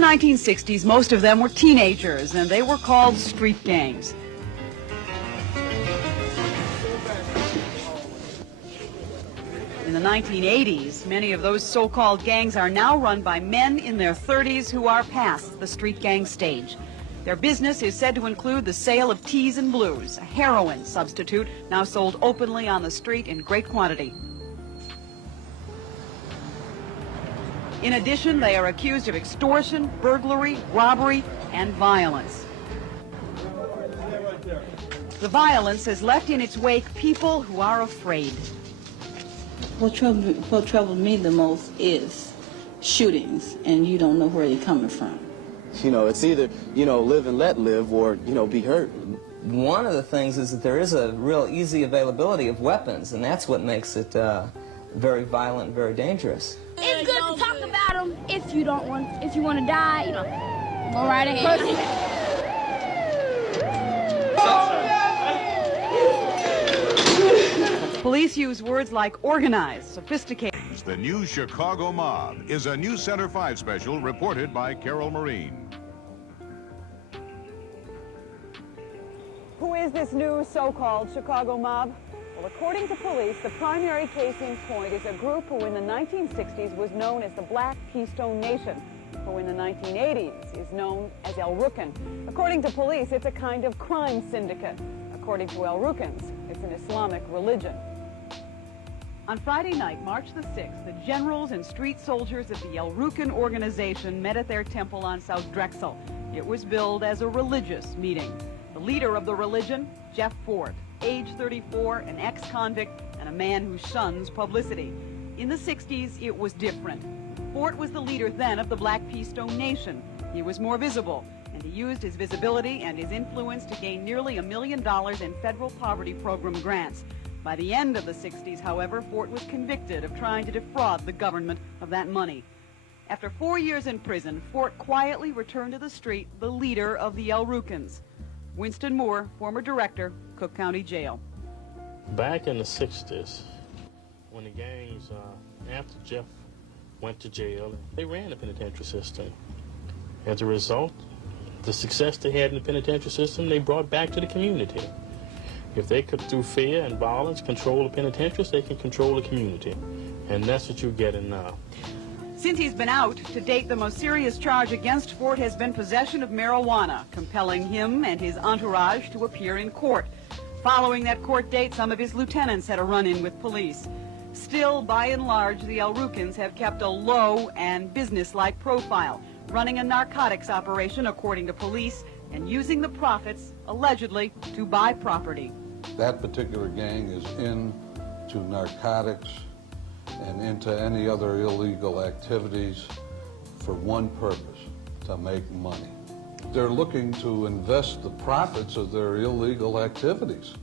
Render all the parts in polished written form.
the 1960s, most of them were teenagers, and they were called street gangs. In the 1980s, many of those so-called gangs are now run by men in their 30s who are past the street gang stage. Their business is said to include the sale of teas and blues, a heroin substitute now sold openly on the street in great quantity. In addition, they are accused of extortion, burglary, robbery, and violence. The violence has left in its wake people who are afraid. What troubles me the most is shootings, and you don't know where they're coming from. You know, it's either, live and let live or, be hurt. One of the things is that there is a real easy availability of weapons, and that's what makes it very violent and very dangerous. It's good to talk about them if you want to die, go right ahead. Police use words like organized, sophisticated. The new Chicago Mob is a new Center 5 special reported by Carol Marine. Who is this new so-called Chicago Mob? Well, according to police, the primary case in point is a group who in the 1960s was known as the Black Keystone Nation, who in the 1980s is known as El Rukn. According to police, it's a kind of crime syndicate. According to El Rukns, it's an Islamic religion. On Friday night, March the 6th, the generals and street soldiers of the El Rukn organization met at their temple on South Drexel. It was billed as a religious meeting. The leader of the religion, Jeff Fort, age 34, an ex-convict, and a man who shuns publicity. In the 60s, it was different. Fort was the leader then of the Black Keystone Nation. He was more visible, and he used his visibility and his influence to gain nearly $1 million in federal poverty program grants. By the end of the 60s, however, Fort was convicted of trying to defraud the government of that money. After 4 years in prison, Fort quietly returned to the street, the leader of the El Rukns. Winston Moore, former director, Cook County Jail. Back in the 60s, when the gangs, after Jeff went to jail, they ran the penitentiary system. As a result, the success they had in the penitentiary system, they brought back to the community. If they could, through fear and violence, control the penitentiaries, they can control the community. And that's what you're getting now. Since he's been out, to date, the most serious charge against Fort has been possession of marijuana, compelling him and his entourage to appear in court. Following that court date, some of his lieutenants had a run-in with police. Still, by and large, the El Rukns have kept a low and business-like profile, running a narcotics operation, according to police, and using the profits, allegedly, to buy property. That particular gang is into narcotics and into any other illegal activities for one purpose, to make money. They're looking to invest the profits of their illegal activities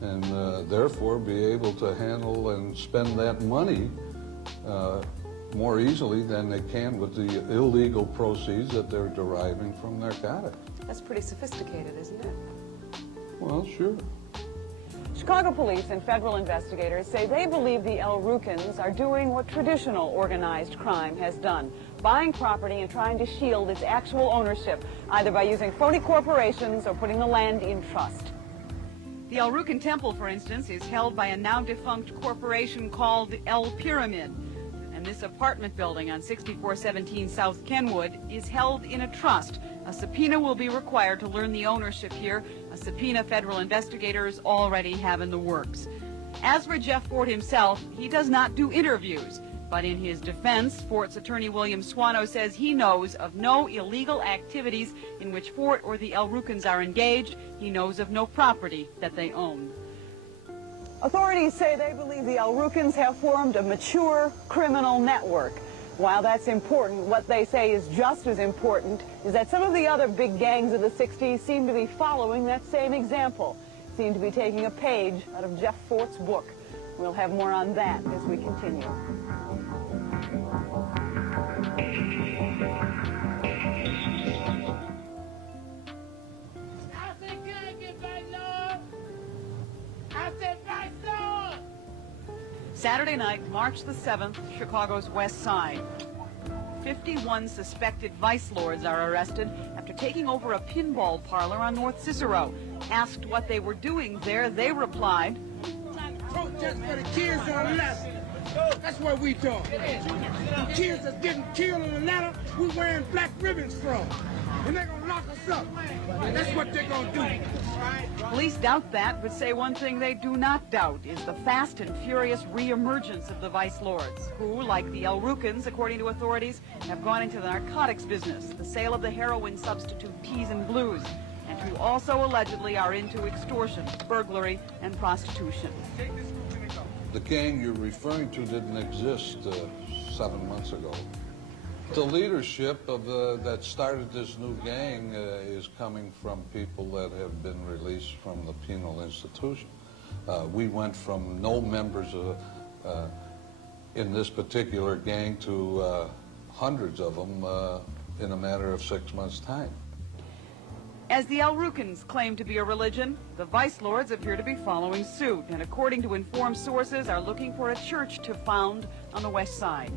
and therefore be able to handle and spend that money more easily than they can with the illegal proceeds that they're deriving from narcotics. That's pretty sophisticated, isn't it? Well, sure. Chicago police and federal investigators say they believe the El Rukns are doing what traditional organized crime has done, buying property and trying to shield its actual ownership, either by using phony corporations or putting the land in trust. The El Rukn Temple, for instance, is held by a now-defunct corporation called El Pyramid. And this apartment building on 6417 South Kenwood is held in a trust. A subpoena will be required to learn the ownership here, a subpoena federal investigators already have in the works. As for Jeff Fort himself, he does not do interviews. But in his defense, Fort's attorney William Swano says he knows of no illegal activities in which Fort or the El Rukns are engaged. He knows of no property that they own. Authorities say they believe the El Rukns have formed a mature criminal network. While that's important, what they say is just as important is that some of the other big gangs of the 60s seem to be following that same example, seem to be taking a page out of Jeff Fort's book. We'll have more on that as we continue. Saturday night, March the 7th, Chicago's West Side. 51 suspected vice lords are arrested after taking over a pinball parlor on North Cicero. Asked what they were doing there, they replied, "Protest for the kids on the ladder. That's what we doing. The kids that's getting killed on the ladder, we wearing black ribbons from. And they're gonna lock us up. And that's what they're gonna do." Police doubt that, but say one thing they do not doubt is the fast and furious reemergence of the vice lords, who, like the El Rukins, according to authorities, have gone into the narcotics business, the sale of the heroin substitute Teas and Blues, and who also allegedly are into extortion, burglary, and prostitution. The gang you're referring to didn't exist 7 months ago. The leadership of that started this new gang is coming from people that have been released from the penal institution. We went from no members in this particular gang to hundreds of them in a matter of 6 months' time. As the El Rukins claim to be a religion, the vice lords appear to be following suit, and according to informed sources, are looking for a church to found on the west side.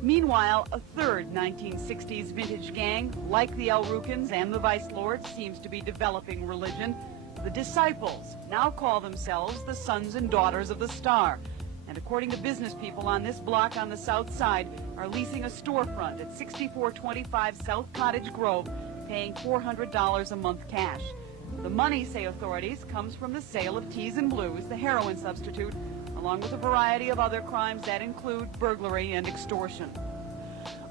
Meanwhile, a third 1960s vintage gang, like the El Rukins and the vice lords, seems to be developing religion. The Disciples now call themselves the Sons and Daughters of the Star, and according to business people on this block on the south side, are leasing a storefront at 6425 South Cottage Grove, paying $400 a month cash. The money, say authorities, comes from the sale of Teas and Blues, the heroin substitute, along with a variety of other crimes that include burglary and extortion.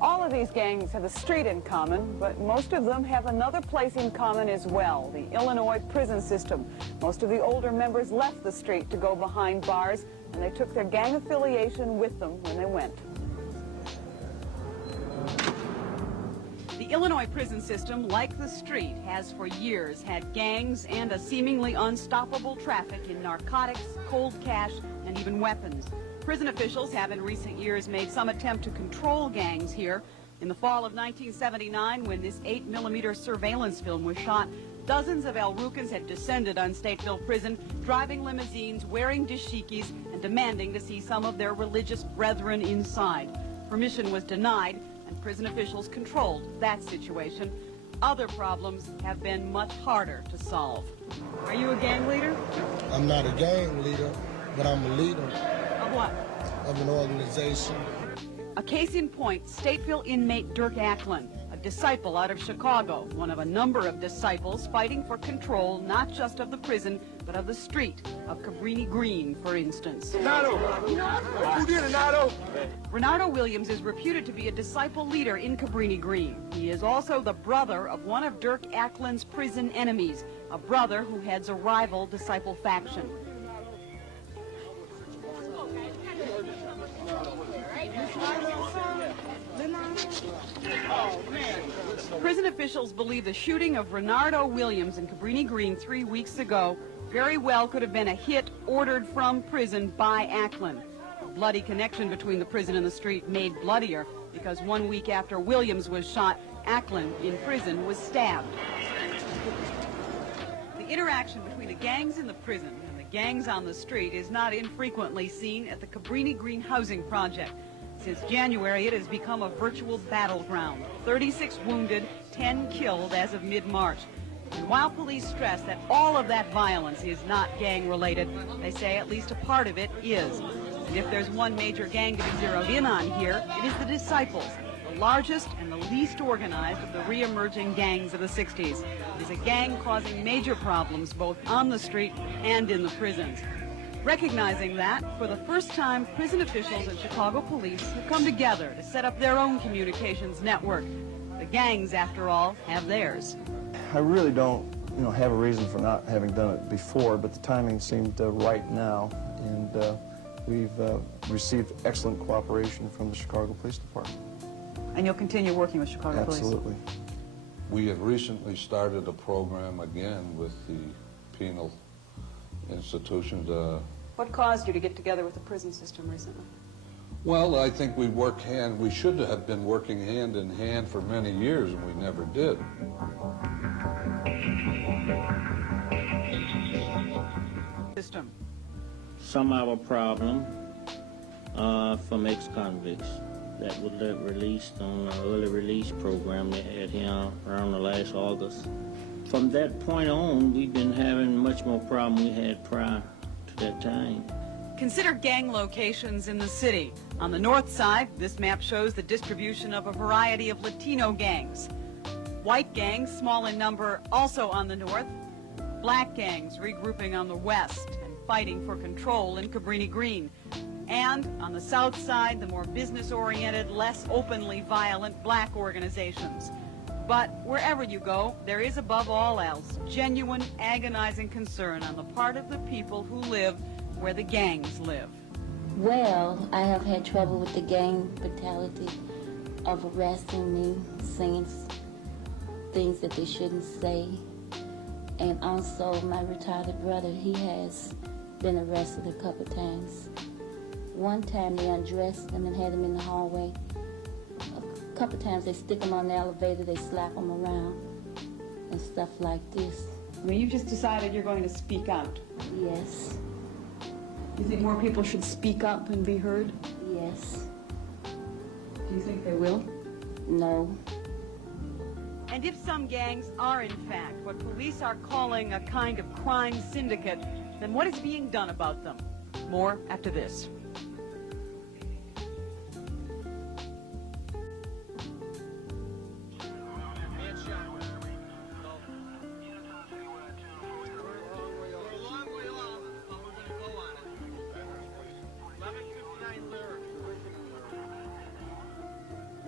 All of these gangs have a street in common, but most of them have another place in common as well, the Illinois prison system. Most of the older members left the street to go behind bars, and they took their gang affiliation with them when they went. The Illinois prison system, like the street, has for years had gangs and a seemingly unstoppable traffic in narcotics, cold cash, and even weapons. Prison officials have in recent years made some attempt to control gangs here. In the fall of 1979, when this 8mm surveillance film was shot, dozens of El Rukins had descended on Stateville Prison, driving limousines, wearing dashikis, and demanding to see some of their religious brethren inside. Permission was denied, and prison officials controlled that situation. Other problems have been much harder to solve. Are you a gang leader? I'm not a gang leader, but I'm a leader Of what? of an organization. A case in point, Stateville inmate Dirk Acklin, a disciple out of Chicago, one of a number of disciples fighting for control not just of the prison, but of the street, of Cabrini Green, for instance. Nato! Who did it, Nato? Renardo Williams is reputed to be a disciple leader in Cabrini Green. He is also the brother of one of Dirk Acklin's prison enemies, a brother who heads a rival disciple faction. Prison officials believe the shooting of Renardo Williams in Cabrini Green 3 weeks ago very well could have been a hit ordered from prison by Acklin. A bloody connection between the prison and the street made bloodier because 1 week after Williams was shot, Acklin in prison was stabbed. The interaction between the gangs in the prison and the gangs on the street is not infrequently seen at the Cabrini Green Housing Project. Since January, it has become a virtual battleground. 36 wounded, 10 killed as of mid-March. And while police stress that all of that violence is not gang-related, they say at least a part of it is. And if there's one major gang to be zeroed in on here, it is the Disciples, the largest and the least organized of the re-emerging gangs of the 60s. It is a gang causing major problems both on the street and in the prisons. Recognizing that, for the first time, prison officials and Chicago police have come together to set up their own communications network. The gangs, after all, have theirs. I really don't, have a reason for not having done it before, but the timing seemed right now, and we've received excellent cooperation from the Chicago Police Department. And you'll continue working with Chicago Police? Absolutely. We have recently started a program again with the penal institutions. What caused you to get together with the prison system recently? Well, I think we should have been working hand in hand for many years, and we never did. System. Some have a problem from ex-convicts. that was released on an early release program they had here around the last August. From that point on, we've been having much more problem we had prior to that time. Consider gang locations in the city. On the north side, this map shows the distribution of a variety of Latino gangs. White gangs, small in number, also on the north. Black gangs regrouping on the west and fighting for control in Cabrini Green. And on the south side, the more business-oriented, less openly violent black organizations. But wherever you go, there is above all else genuine, agonizing concern on the part of the people who live where the gangs live. Well, I have had trouble with the gang brutality of arresting me, saying things that they shouldn't say. And also my retarded brother, he has been arrested a couple times. One time they undressed him and had him in the hallway. A couple times they stick him on the elevator, they slap him around and stuff like this. I mean, you've just decided you're going to speak out. Yes. You think more people should speak up and be heard? Yes. Do you think they will? No. And if some gangs are in fact what police are calling a kind of crime syndicate, then what is being done about them? More after this.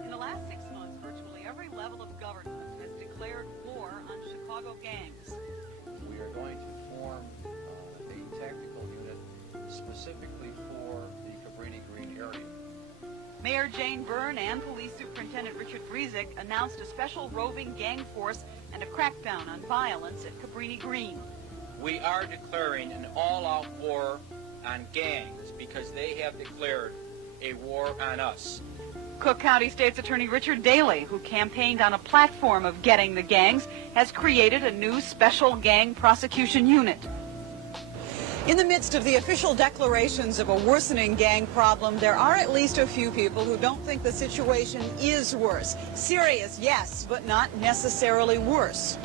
In the last 6 months, virtually every level of government has declared war on Chicago gangs. We are going to form a tactical unit specifically for the Cabrini Green area. Mayor Jane Byrne and Police Superintendent Richard Brezik announced a special roving gang force and a crackdown on violence at Cabrini Green. We are declaring an all-out war on gangs because they have declared a war on us. Cook County State's Attorney Richard Daley, who campaigned on a platform of getting the gangs, has created a new special gang prosecution unit. In the midst of the official declarations of a worsening gang problem, there are at least a few people who don't think the situation is worse. Serious, yes, but not necessarily worse.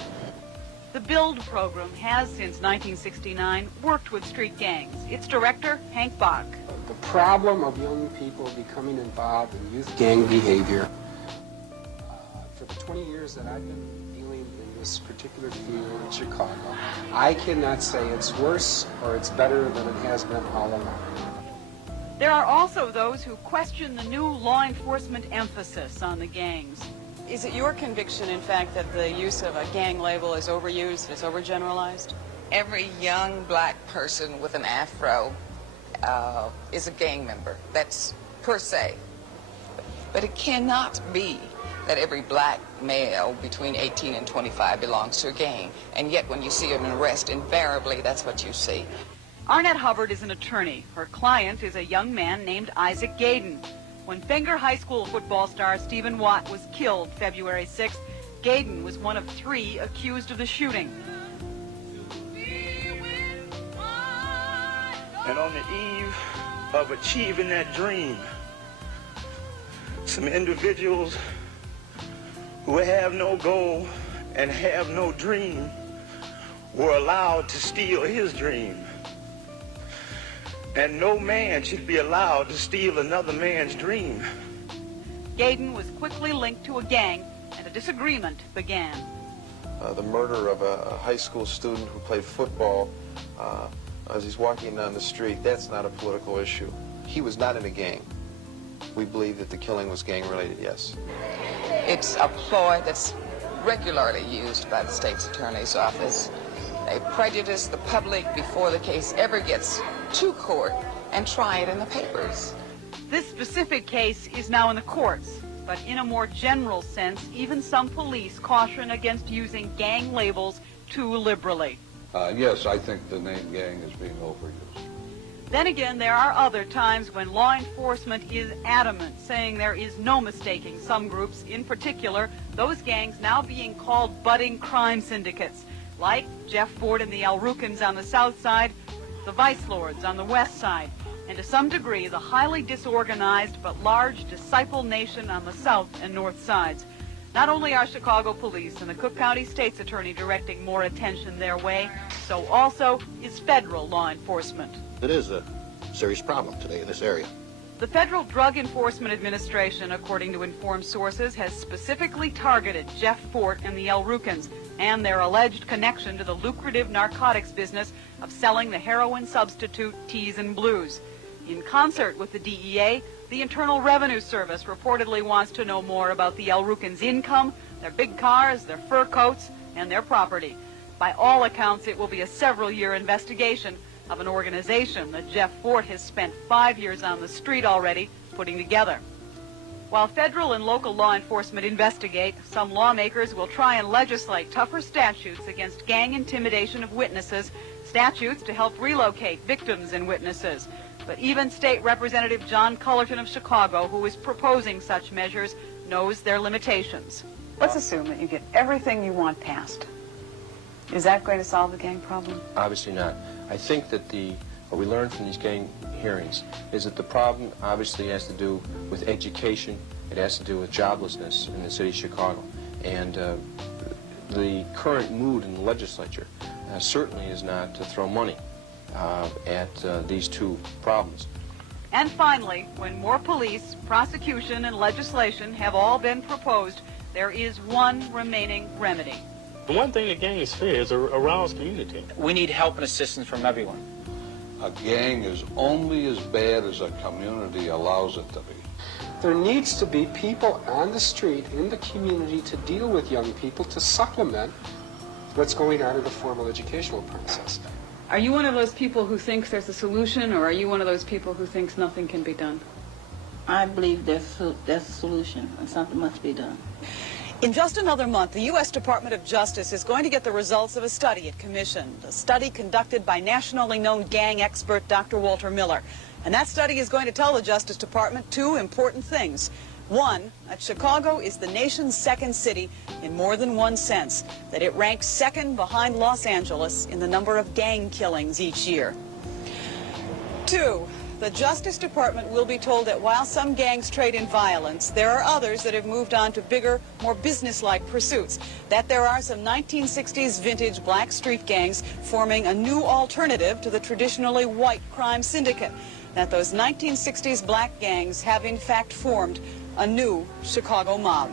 The BUILD program has, since 1969, worked with street gangs. Its director, Hank Bach. The problem of young people becoming involved in youth gang behavior, for the 20 years that I've been dealing in this particular field in Chicago, I cannot say it's worse or it's better than it has been all along. There are also those who question the new law enforcement emphasis on the gangs. Is it your conviction, in fact, that the use of a gang label is overused, it's overgeneralized? Every young black person with an afro is a gang member. That's per se. But it cannot be that every black male between 18 and 25 belongs to a gang. And yet when you see an arrest, invariably that's what you see. Arnett Hubbard is an attorney. Her client is a young man named Isaac Gaydon. When Fenger High School football star Stephen Watt was killed February 6th, Gaydon was one of 3 accused of the shooting. And on the eve of achieving that dream, some individuals who have no goal and have no dream were allowed to steal his dream. And no man should be allowed to steal another man's dream. Gaydon was quickly linked to a gang, and a disagreement began. The murder of a high school student who played football as he's walking down the street, that's not a political issue. He was not in a gang. We believe that the killing was gang-related, yes. It's a ploy that's regularly used by the state's attorney's office. They prejudice the public before the case ever gets to court and try it in the papers. This specific case is now in the courts, but in a more general sense, even some police caution against using gang labels too liberally. Yes, I think the name gang is being overused. Then again, there are other times when law enforcement is adamant, saying there is no mistaking some groups, in particular, those gangs now being called budding crime syndicates, like Jeff Ford and the Al Rukins on the south side, the Vice Lords on the west side, and to some degree the highly disorganized but large Disciple Nation on the south and north sides. Not only are Chicago police and the Cook County State's Attorney directing more attention their way, so also is federal law enforcement. It is a serious problem today in this area. The Federal Drug Enforcement Administration, according to informed sources, has specifically targeted Jeff Fort and the El Rukins and their alleged connection to the lucrative narcotics business of selling the heroin substitute Teas and Blues. In concert with the DEA, the Internal Revenue Service reportedly wants to know more about the El Rukins' income, their big cars, their fur coats, and their property. By all accounts, it will be a several-year investigation of an organization that Jeff Fort has spent 5 years on the street already putting together. While federal and local law enforcement investigate, some lawmakers will try and legislate tougher statutes against gang intimidation of witnesses, statutes to help relocate victims and witnesses. But even State Representative John Cullerton of Chicago, who is proposing such measures, knows their limitations. Let's assume that you get everything you want passed. Is that going to solve the gang problem? Obviously not. I think that what we learned from these gang hearings is that the problem obviously has to do with education. It has to do with joblessness in the city of Chicago. And the current mood in the legislature certainly is not to throw money at these two problems. And finally, when more police, prosecution, and legislation have all been proposed, there is one remaining remedy. The one thing the gangs fear is a roused community. We need help and assistance from everyone. A gang is only as bad as a community allows it to be. There needs to be people on the street in the community to deal with young people to supplement what's going on in the formal educational process. Are you one of those people who thinks there's a solution, or are you one of those people who thinks nothing can be done? I believe there's a solution and something must be done. In just another month, the U.S. Department of Justice is going to get the results of a study it commissioned, a study conducted by nationally known gang expert Dr. Walter Miller. And that study is going to tell the Justice Department two important things. One, that Chicago is the nation's second city in more than one sense, that it ranks second behind Los Angeles in the number of gang killings each year. Two, the Justice Department will be told that while some gangs trade in violence, there are others that have moved on to bigger, more businesslike pursuits. That there are some 1960s vintage black street gangs forming a new alternative to the traditionally white crime syndicate. That those 1960s black gangs have in fact formed a new Chicago mob.